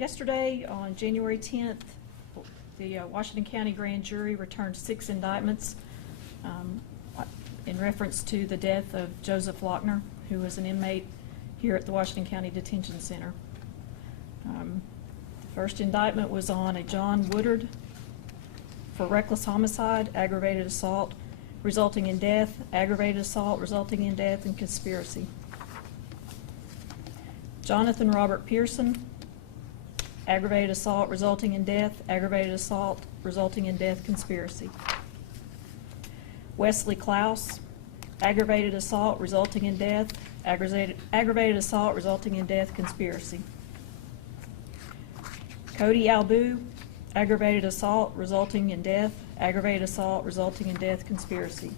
Yesterday, on January 10th, the Washington County Grand Jury returned 6 indictments in reference to the death of Joseph Lockner, who was an inmate here at the Washington County Detention Center. The first indictment was on a John Woodard for reckless homicide, aggravated assault resulting in death, aggravated assault resulting in death, and conspiracy. Jonathan Robert Pearson, aggravated assault resulting in death, aggravated assault resulting in death, conspiracy. Wesley Klaus, aggravated assault resulting in death, aggravated assault resulting in death, conspiracy. Cody Albu, aggravated assault resulting in death, aggravated assault resulting in death, conspiracy.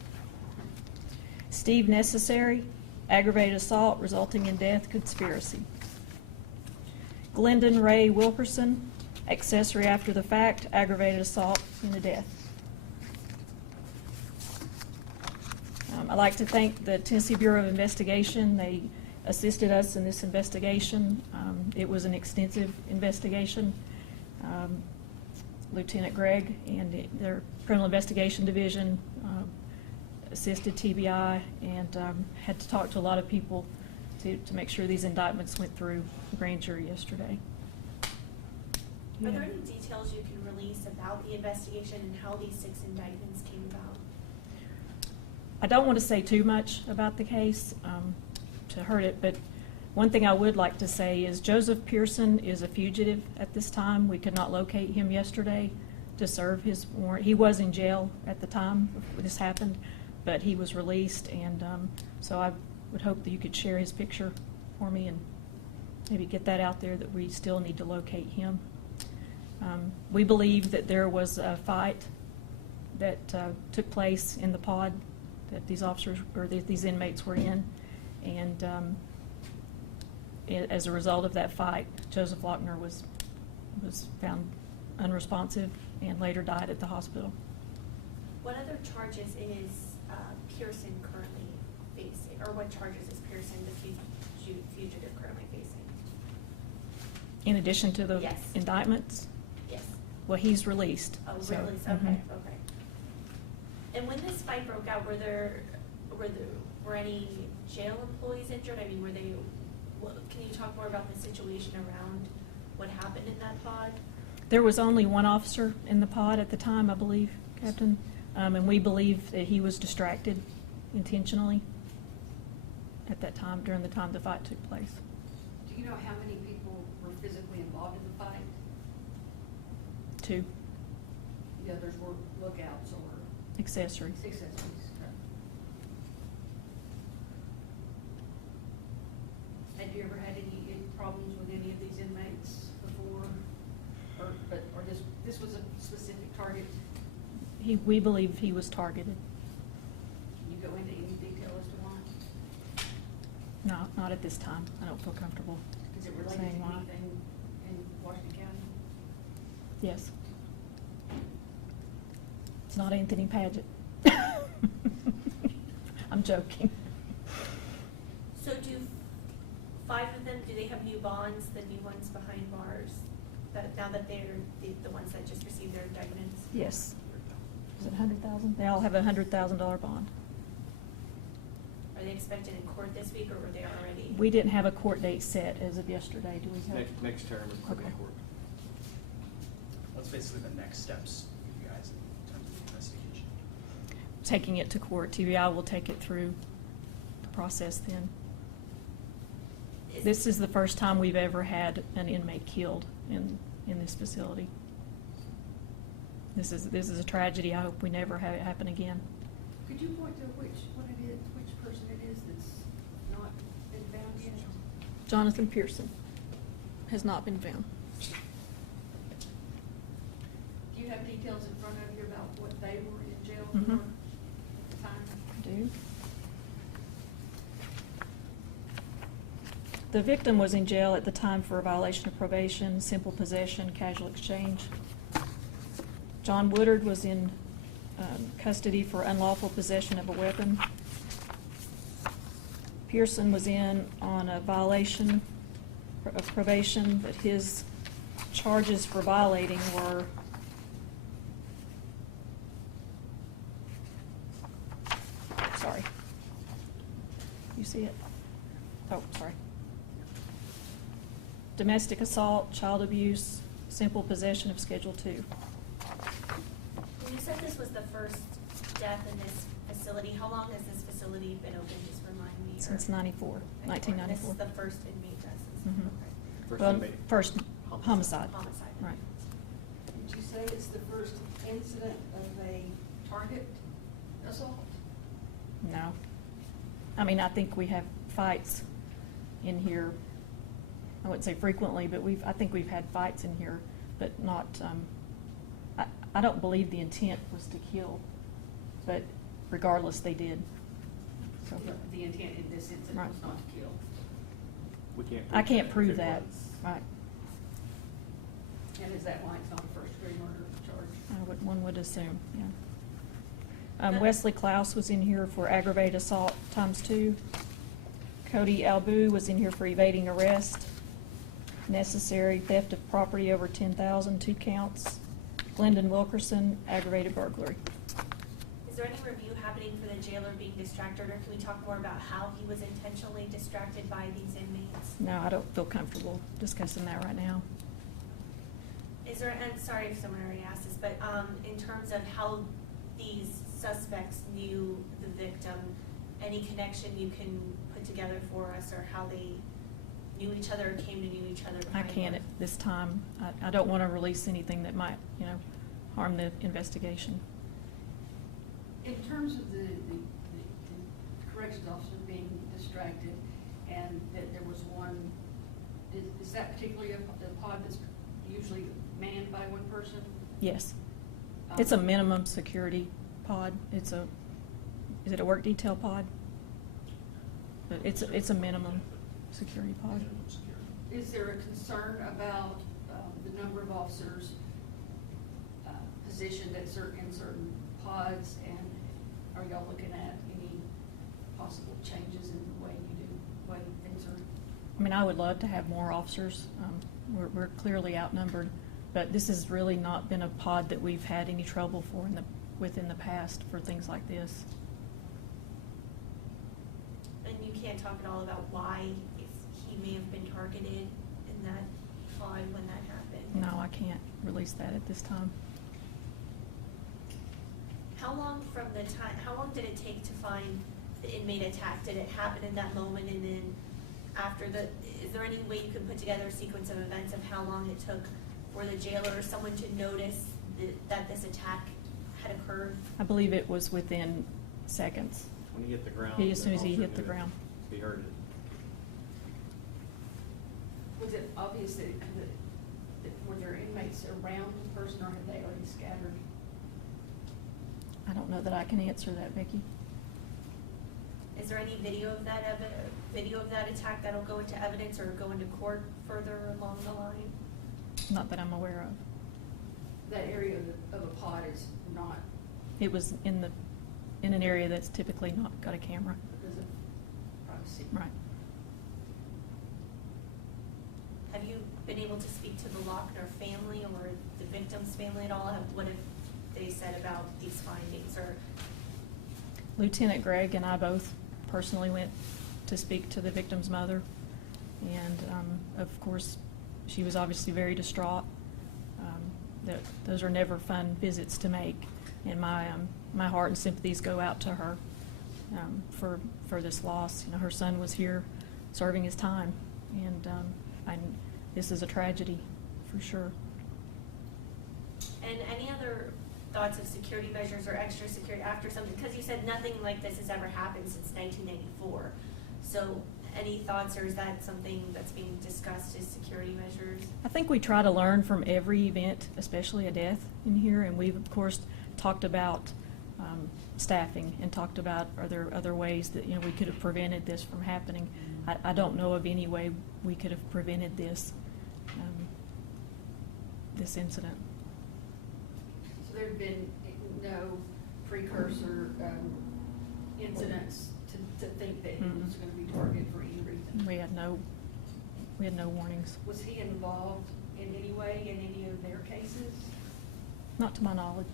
Steve Necessary, aggravated assault resulting in death, conspiracy. Glendon Ray Wilkerson, accessory after the fact, aggravated assault in a death. I'd like to thank the Tennessee Bureau of Investigation. They assisted us in this investigation. It was an extensive investigation. Lieutenant Gregg and their Criminal Investigation Division assisted TBI and had to talk to a lot of people to make sure these indictments went through the grand jury yesterday. Are there any details you can release about the investigation and how these 6 indictments came about? I don't want to say too much about the case to hurt it, but one thing I would like to say is Joseph Pearson is a fugitive at this time. We could not locate him yesterday to serve his warrant. He was in jail at the time this happened, but he was released, and so I would hope that you could share his picture for me and maybe get that out there that we still need to locate him. We believe that there was a fight that took place in the pod that these officers or these inmates were in, and as a result of that fight, Joseph Lockner was found unresponsive and later died at the hospital. What other charges is Pearson currently facing, or what charges is Pearson, the fugitive, currently facing? In addition to the Yes. indictments? Yes. Well, he's released. Oh, so, released. mhm. Okay. Okay. And when this fight broke out, were any jail employees injured? I mean, can you talk more about the situation around what happened in that pod? There was only one officer in the pod at the time, I believe, Captain, and we believe that he was distracted intentionally at that time, during the time the fight took place. Do you know how many people were physically involved in the fight? 2 The others were lookouts or accessories. accessories? Had you ever had any problems with any of these inmates before? Or this was a specific target? We believe he was targeted. Can you go into any detail as to why? No, not at this time. I don't feel comfortable Is it related saying to why. anything in Washington County? Yes. It's not Anthony Paget. I'm joking. So do 5 of them, do they have new bonds, the new ones behind bars, now that they're the ones that just received their indictments? Yes. Is it 100,000? They all have a $100,000 bond. Are they expected in court this week, or were they already? We didn't have a court date set as of yesterday. Do we have? Next term is Okay. court. What's basically the next steps for you guys in terms of the investigation? Taking it to court. TBI will take it through the process then. This is the first time we've ever had an inmate killed in this facility. This is a tragedy. I hope we never have it happen again. Could you point to which person it is that's not been found yet? Jonathan Pearson has not been found. Do you have details in front of you about what they were in jail Mhm. for at the time? I do. The victim was in jail at the time for a violation of probation, simple possession, casual exchange. John Woodard was in custody for unlawful possession of a weapon. Pearson was in on a violation of probation, but his charges for violating were sorry. You see it? Oh, sorry. Domestic assault, child abuse, simple possession of Schedule II. When you said this was the first death in this facility, how long has this facility been open, just remind me? Since 1994. This is the first inmate death since, Mhm. okay. First Well, inmate. first homicide. Homicide. Right. Did you say it's the first incident of a target assault? No. I mean, I think we have fights in here. I wouldn't say frequently, but I think we've had fights in here, but not, I don't believe the intent was to kill, but regardless, they did. So, The intent in this incident Right. was not to kill. We can't. I can't if prove it that, was. right. And is that why it's not a first-degree murder charge? One would assume, yeah. Wesley Klaus was in here for aggravated assault ×2. Cody Albu was in here for evading arrest. Necessary theft of property over 10,000, 2 counts. Glendon Wilkerson, aggravated burglary. Is there any review happening for the jailer being distracted, or can we talk more about how he was intentionally distracted by these inmates? No, I don't feel comfortable discussing that right now. Is there, and sorry if someone already asked this, but in terms of how these suspects knew the victim, any connection you can put together for us, or how they knew each other or came to know each other I behind can't bars? at this time. I don't want to release anything that might, harm the investigation. In terms of the corrections officer being distracted and that there was one, is that particularly a pod that's usually manned by one person? Yes. It's a minimum security pod. Is it a work detail pod? But it's a minimum security pod. Is there a concern about the number of officers positioned at certain pods, and are y'all looking at any possible changes in the way you do, way things are? I mean, I would love to have more officers. We're clearly outnumbered, but this has really not been a pod that we've had any trouble for within the past for things like this. And you can't talk at all about why he may have been targeted in that pod when that happened? No, I can't release that at this time. How long did it take to find the inmate attack? Did it happen in that moment, and then after is there any way you could put together a sequence of events of how long it took for the jailer or someone to notice that this attack had occurred? I believe it was within seconds. When he hit the ground. As soon as he officer hit the knew ground. He heard it. Was it obvious that were there inmates around the person, or had they already scattered? I don't know that I can answer that, Vicki. Is there any video of that attack that'll go into evidence or go into court further along the line? Not that I'm aware of. That area of a pod is not It was in an area that's typically not got a camera. because of privacy. Right. Have you been able to speak to the Lockner family or the victim's family at all? What have they said about these findings? Or Lieutenant Gregg and I both personally went to speak to the victim's mother, and of course, she was obviously very distraught. Those are never fun visits to make, and my heart and sympathies go out to her for this loss. Her son was here serving his time, and this is a tragedy for sure. and any other thoughts of security measures or extra security after something? Because you said nothing like this has ever happened since 1994. So any thoughts, or is that something that's being discussed as security measures? I think we try to learn from every event, especially a death in here, and we've of course talked about staffing and talked about are there other ways that we could have prevented this from happening. I don't know of any way we could have prevented this incident. So there had been no precursor incidents to think that he was going to be targeted for any reason? We had no warnings. Was he involved in any way cases? Not to my knowledge.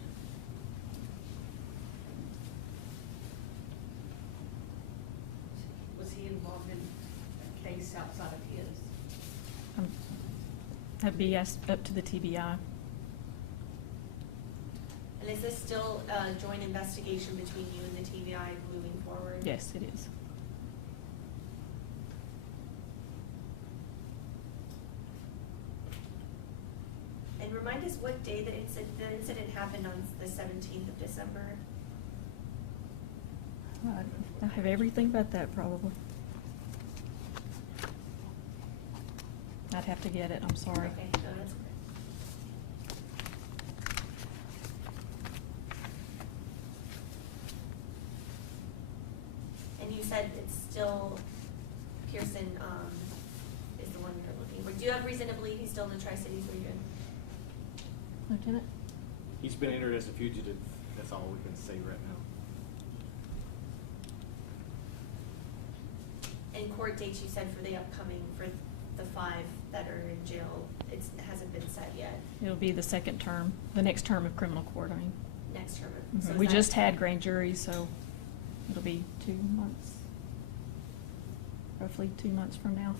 Was he involved in a case outside of his? That'd be up to the TBI. And is this still a joint investigation between you and the TBI moving forward? Yes, it is. And remind us what day the incident happened on the 17th of December? I have everything but that, probably. I'd have to get it, I'm sorry. Okay, no, that's okay. And you said it's still Pearson, is the one you're looking for. Do you have reason to believe he's still in the Tri-Cities region? Lieutenant? He's been entered as a fugitive, that's all we can say right now. And court dates you said for the upcoming, for the 5 that are in jail, it hasn't been set yet, It'll be the second term, the next term of criminal court, I mean. next term. Mhm. So is We that- just had grand jury, so it'll be 2 months. Roughly 2 months from now.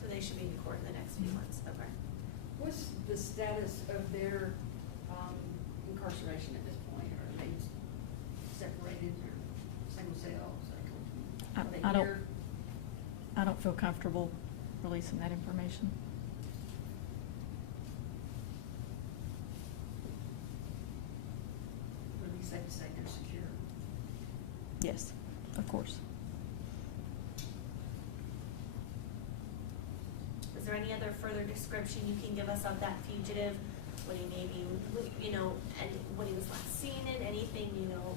So they should be in court in the next few months, okay. What's the status of their incarceration at this point? Are they separated or single cells? Are they I don't, here? I don't feel comfortable releasing that information. Would it be safe to say they're secure? Yes, of course. Is there any other further description you can give us of that fugitive? What he maybe, you know, and what he was last seen in, anything, you know,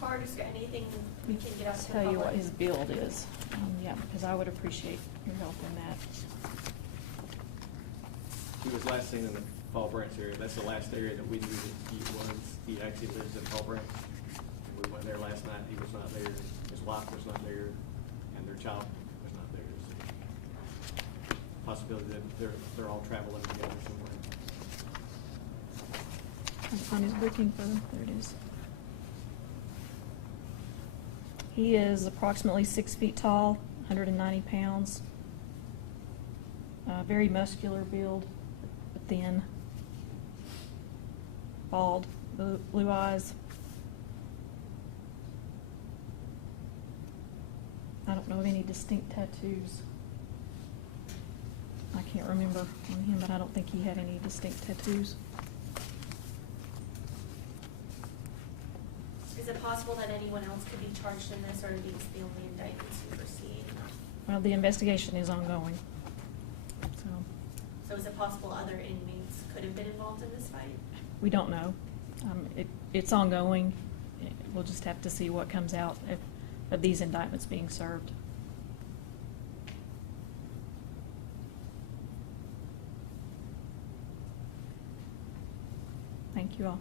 car anything we can get out to the public? Tell you what his build is, yeah, because I would appreciate your help in that. He was last seen in the Fall Branch area, that's the last area that we knew that he was. He actually lives in Fall Branch. And we went there last night, he was not there, his wife was not there, and their child was not there. So possibility that they're all traveling together somewhere. On his booking for, there it is. He is approximately 6 feet tall, 190 pounds. Very muscular build, but thin. Bald, blue eyes. I don't know of any distinct tattoos. I can't remember on him, but I don't think he had any distinct tattoos. Is it possible that anyone else could be charged in this, or are these the only indictments you foresee? Well, the investigation is ongoing, so So is it possible other inmates could have been involved in this fight? we don't know. It's ongoing. We'll just have to see what comes out of these indictments being served. Thank you all.